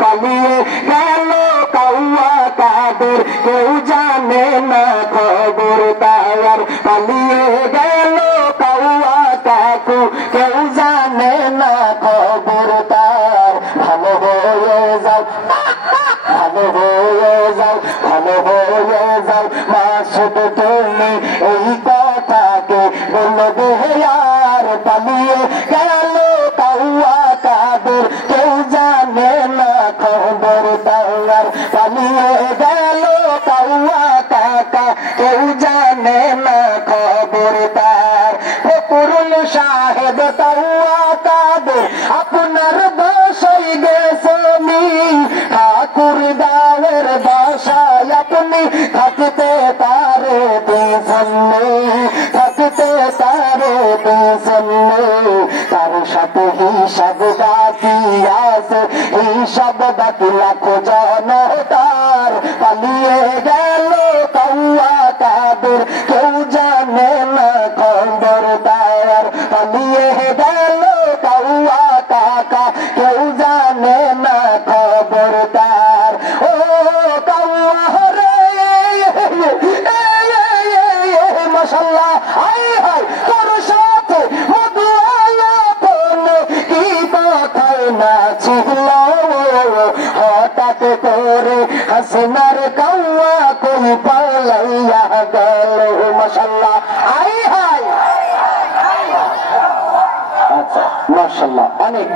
পালিয়ে গেল কাউয়া কাদের কেউ জানে না খবর তার পালিয়ে গেল কাউয়া কাকু কেউ জানে না খবর তার ভালো হয়ে যাও ভালো হয়ে যাও ভালো হয়ে যাও মাসুদ তুমি এই কথাকে বলবে আর পালিয়ে গেল কাউয়া কাদের কেউ জানে না খবর তার পালিয়ে গেল কাউয়া কাকা কেউ জানে না খবর তার ফকরুল সাহেব কাউয়া কাদের আপনার বাসায় গেছে ঠাকুর দাওয়ের বাসায় আপনি থাকতে তারে পেছনে থাকতে তারে পেছনে তার সাথে হিসাব বাকি আছে হিসাব বাকি লাখো জনতার পালিয়ে গেল কাউয়া কাদের কেউ জানে না খবর তার পালিয়ে গেল কাউয়া কাকা কেউ জানে না খবর তার ও কাউয়া রে মাশাআল্লাহ হাই হাই তোর সাথে মধুয়া বলে কি কথাই না ছিল হঠাৎ করে হাসিনার কাউয়া কই পালাইয়া গেল মাশাআল্লাহ হাই হাই আচ্ছা মাশাআল্লাহ অনেক